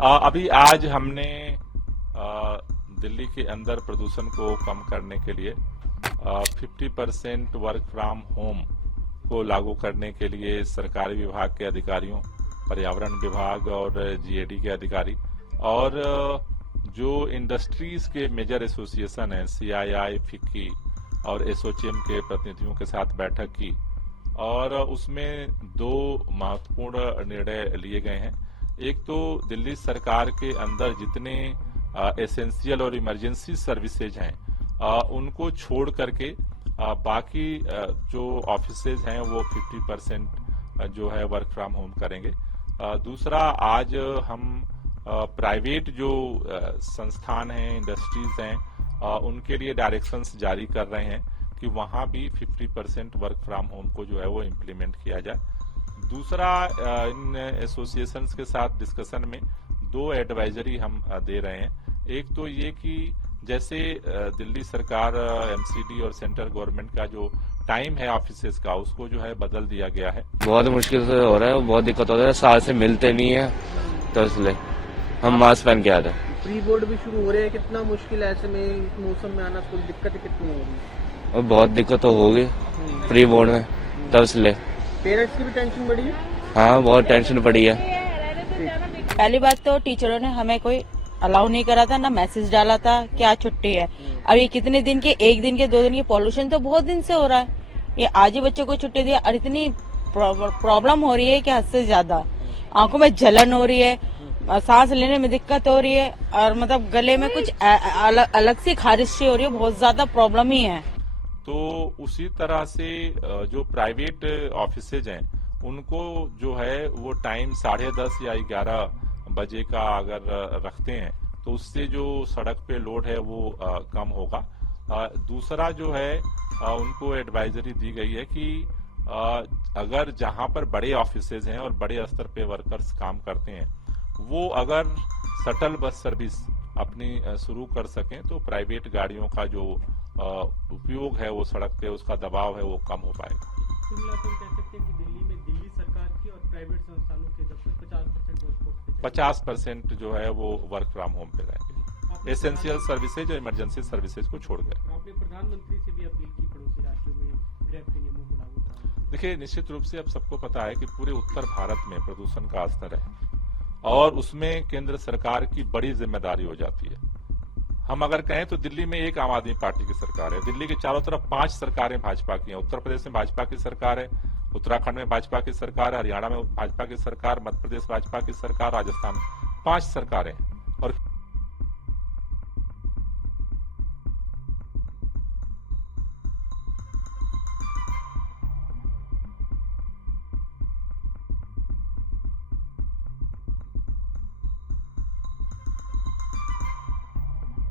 अभी आज हमने दिल्ली के अंदर प्रदूषण को कम करने के लिए 50% वर्क फ्रॉम होम को लागू करने के लिए सरकारी विभाग के अधिकारियों, पर्यावरण विभाग और जीएडी के अधिकारी और जो इंडस्ट्रीज के मेजर एसोसिएशन है सीआईआई, फिक्की और एसोचेम के प्रतिनिधियों के साथ बैठक की और उसमें दो महत्वपूर्ण निर्णय लिए गए हैं। एक तो दिल्ली सरकार के अंदर जितने एसेंशियल और इमरजेंसी सर्विसेज हैं उनको छोड़ करके बाकी जो ऑफिसेज हैं वो 50% जो है वर्क फ्रॉम होम करेंगे। दूसरा, आज हम प्राइवेट जो संस्थान हैं, इंडस्ट्रीज हैं, उनके लिए डायरेक्शंस जारी कर रहे हैं कि वहां भी 50% वर्क फ्रॉम होम को जो है वो इम्प्लीमेंट किया जाए। दूसरा, इन एसोसिएशंस के साथ डिस्कशन में दो एडवाइजरी हम दे रहे हैं। एक तो ये कि जैसे दिल्ली सरकार, एमसीडी और सेंट्रल गवर्नमेंट का जो टाइम है ऑफिसेज का उसको जो है बदल दिया गया है। बहुत मुश्किल से हो रहा है, बहुत दिक्कत हो रहा है, साल से मिलते नहीं है तो इसलिए हम मास्क पहन के आते हैं। प्री बोर्ड भी शुरू हो रहे हैं, कितना मुश्किल है ऐसे में इस मौसम में आना, कोई दिक्कत कितनी हो रही है? और बहुत दिक्कत तो होगी प्री बोर्ड में, तब इसलिए पेरेंट्स की भी टेंशन बढ़ी है। हाँ, बहुत टेंशन पड़ी है। पहली बात तो टीचरों ने हमें कोई अलाउ नहीं करा था, ना मैसेज डाला था क्या छुट्टी है। अब ये कितने दिन के, एक दिन के, 2 दिन के, पॉल्यूशन तो बहुत दिन से हो रहा है। ये आज ही बच्चों को छुट्टी दिया और इतनी प्रॉब्लम हो रही है कि हद से ज्यादा आंखों में जलन हो रही है, सांस लेने में दिक्कत हो रही है और मतलब गले में कुछ अलग सी खारिश सी हो रही है, बहुत ज्यादा प्रॉब्लम ही है। तो उसी तरह से जो प्राइवेट ऑफिसेज हैं उनको जो है वो टाइम 10:30 या 11 बजे का अगर रखते हैं तो उससे जो सड़क पे लोड है वो कम होगा। दूसरा जो है उनको एडवाइजरी दी गई है कि अगर जहां पर बड़े ऑफिसेज हैं और बड़े स्तर पे वर्कर्स काम करते हैं वो अगर शटल बस सर्विस अपनी शुरू कर सकें तो प्राइवेट गाड़ियों का जो उपयोग है वो सड़क पे उसका दबाव है वो कम हो पाएगा। कह सकते हैं कि दिल्ली में दिल्ली सरकार की और प्राइवेट संस्थानों के जब तक 50% 50% जो है वो वर्क फ्रॉम होम पे रहेंगे, एसेंशियल सर्विसेज और इमरजेंसी सर्विसेज को छोड़ गए। आपने प्रधानमंत्री से भी अपील की पड़ोसी राज्यों में ग्रैब के नियमों को लागू कराने। देखिए, निश्चित रूप से अब सबको पता है कि पूरे उत्तर भारत में प्रदूषण का स्तर है और उसमें केंद्र सरकार की बड़ी जिम्मेदारी हो जाती है। हम अगर कहें तो दिल्ली में एक आम आदमी पार्टी की सरकार है, दिल्ली के चारों तरफ 5 सरकारें भाजपा की हैं। उत्तर प्रदेश में भाजपा की सरकार है, उत्तराखंड में भाजपा की सरकार है, हरियाणा में भाजपा की सरकार, मध्य प्रदेश भाजपा की सरकार, राजस्थान 5 सरकारें और